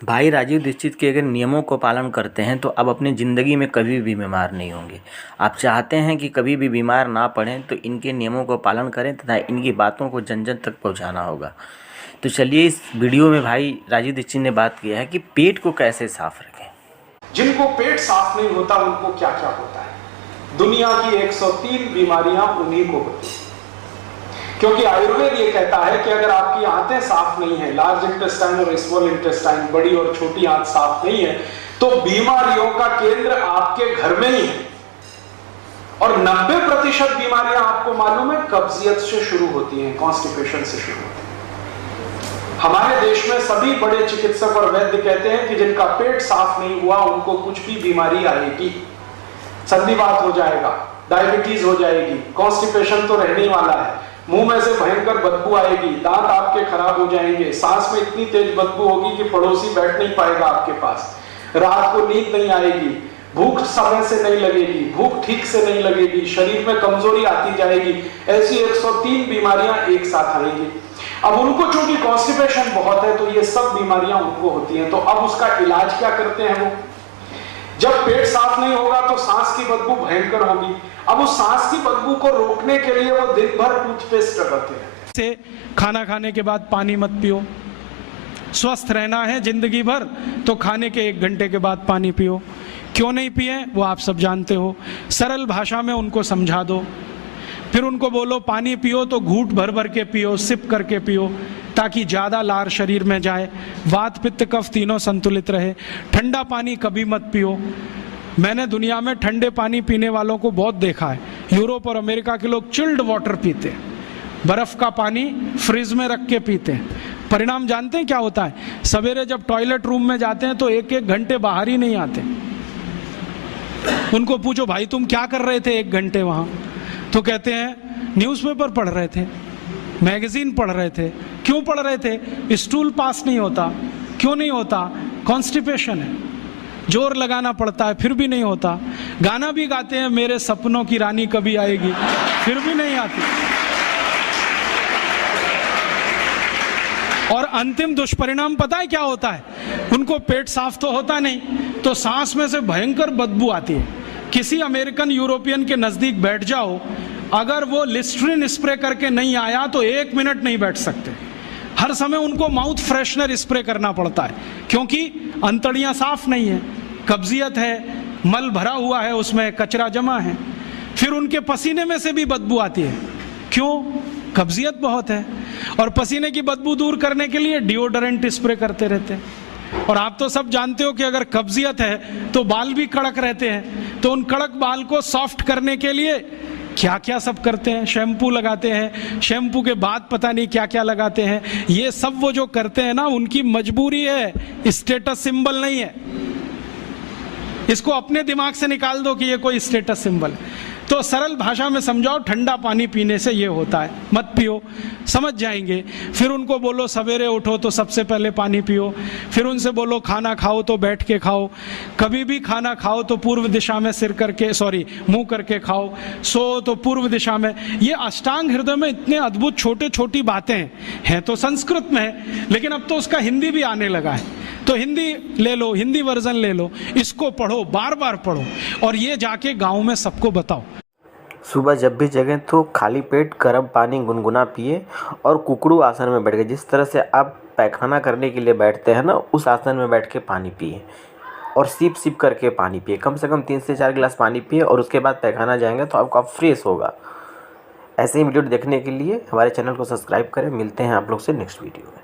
भाई राजीव दीक्षित के अगर नियमों को पालन करते हैं तो अब अपनी ज़िंदगी में कभी भी बीमार नहीं होंगे। आप चाहते हैं कि कभी भी बीमार ना पड़ें तो इनके नियमों को पालन करें तथा इनकी बातों को जन जन तक पहुंचाना होगा। तो चलिए इस वीडियो में भाई राजीव दीक्षित ने बात किया है कि पेट को कैसे साफ रखें। जिनको पेट साफ नहीं होता उनको क्या क्या होता है। दुनिया की 103 बीमारियां उन्हीं को होती है, क्योंकि आयुर्वेद ये कहता है कि अगर आपकी आंतें साफ नहीं है, लार्ज इंटेस्टाइन और स्मॉल इंटेस्टाइन, बड़ी और छोटी आंत साफ नहीं है, तो बीमारियों का केंद्र आपके घर में ही है। और 90% बीमारियां आपको मालूम है कब्जियत से शुरू होती हैं, कॉन्स्टिपेशन से शुरू होती हैं। हमारे देश में सभी बड़े चिकित्सक और वैद्य कहते हैं कि जिनका पेट साफ नहीं हुआ उनको कुछ भी बीमारी आएगी, संधिवात हो जाएगा, डायबिटीज हो जाएगी, कॉन्स्टिपेशन तो रहने वाला है, मुंह में से भयंकर बदबू आएगी, दांत आपके खराब हो जाएंगे, सांस में इतनी तेज बदबू होगी कि पड़ोसी बैठ नहीं पाएगा आपके पास, रात को नींद नहीं आएगी, भूख समय से नहीं लगेगी, भूख ठीक से नहीं लगेगी, शरीर में कमजोरी आती जाएगी। ऐसी 103 बीमारियां एक साथ आएंगी। अब उनको चूंकि कॉन्स्टिपेशन बहुत है तो ये सब बीमारियां उनको होती हैं। तो अब उसका इलाज क्या करते हैं वो? जब पेट साफ नहीं होगा तो सांस की बदबू भयंकर होगी। अब उस सांस की बदबू को रोकने के लिए वो दिन भर टूथपेस्ट रगड़ते हैं। से खाना खाने के बाद पानी मत पियो। स्वस्थ रहना है जिंदगी भर तो खाने के 1 घंटे के बाद पानी पियो। क्यों नहीं पिए वो आप सब जानते हो। सरल भाषा में उनको समझा दो। फिर उनको बोलो पानी पियो तो घूंट भर भर के पियो, सिप करके पियो, ताकि ज़्यादा लार शरीर में जाए, वात पित्त कफ तीनों संतुलित रहे। ठंडा पानी कभी मत पियो। मैंने दुनिया में ठंडे पानी पीने वालों को बहुत देखा है। यूरोप और अमेरिका के लोग चिल्ड वाटर पीते हैं, बर्फ का पानी फ्रिज में रख के पीते हैं। परिणाम जानते हैं क्या होता है? सवेरे जब टॉयलेट रूम में जाते हैं तो 1-1 घंटे बाहर ही नहीं आते। उनको पूछो भाई तुम क्या कर रहे थे 1 घंटे वहां? तो कहते हैं न्यूज़पेपर पढ़ रहे थे, मैगजीन पढ़ रहे थे। क्यों पढ़ रहे थे? स्टूल पास नहीं होता। क्यों नहीं होता? कॉन्स्टिपेशन है, जोर लगाना पड़ता है फिर भी नहीं होता। गाना भी गाते हैं मेरे सपनों की रानी कभी आएगी, फिर भी नहीं आती। और अंतिम दुष्परिणाम पता है क्या होता है? उनको पेट साफ तो होता नहीं, तो सांस में से भयंकर बदबू आती है। किसी अमेरिकन यूरोपियन के नजदीक बैठ जाओ, अगर वो लिस्ट्रीन स्प्रे करके नहीं आया तो 1 मिनट नहीं बैठ सकते। हर समय उनको माउथ फ्रेशनर स्प्रे करना पड़ता है, क्योंकि अंतड़ियां साफ नहीं है, कब्जियत है, मल भरा हुआ है, उसमें कचरा जमा है। फिर उनके पसीने में से भी बदबू आती है। क्यों? कब्जियत बहुत है। और पसीने की बदबू दूर करने के लिए डिओडोरेंट स्प्रे करते रहते हैं। और आप तो सब जानते हो कि अगर कब्जियत है तो बाल भी कड़क रहते हैं, तो उन कड़क बाल को सॉफ्ट करने के लिए क्या क्या सब करते हैं। शैम्पू लगाते हैं, शैम्पू के बाद पता नहीं क्या क्या लगाते हैं। ये सब वो जो करते हैं ना, उनकी मजबूरी है, स्टेटस सिंबल नहीं है। इसको अपने दिमाग से निकाल दो कि ये कोई स्टेटस सिंबल है। तो सरल भाषा में समझाओ, ठंडा पानी पीने से ये होता है, मत पियो, समझ जाएंगे। फिर उनको बोलो सवेरे उठो तो सबसे पहले पानी पियो। फिर उनसे बोलो खाना खाओ तो बैठ के खाओ, कभी भी खाना खाओ तो पूर्व दिशा में मुंह करके खाओ, सो तो पूर्व दिशा में। ये अष्टांग हृदय में इतने अद्भुत छोटे छोटी बातें हैं तो संस्कृत में है, लेकिन अब तो उसका हिंदी भी आने लगा है। तो हिंदी ले लो, हिंदी वर्जन ले लो, इसको पढ़ो, बार बार पढ़ो, और ये जाके गाँव में सबको बताओ। सुबह जब भी जगें तो खाली पेट गर्म पानी गुनगुना पिए और कुकड़ू आसन में बैठ के, जिस तरह से आप पैखाना करने के लिए बैठते हैं ना, उस आसन में बैठ के पानी पिए और सिप सिप करके पानी पिए। कम से कम 3 से 4 गिलास पानी पिए और उसके बाद पैखाना जाएंगे तो आपका फ्रेश होगा। ऐसे ही वीडियो देखने के लिए हमारे चैनल को सब्सक्राइब करें। मिलते हैं आप लोग से नेक्स्ट वीडियो में।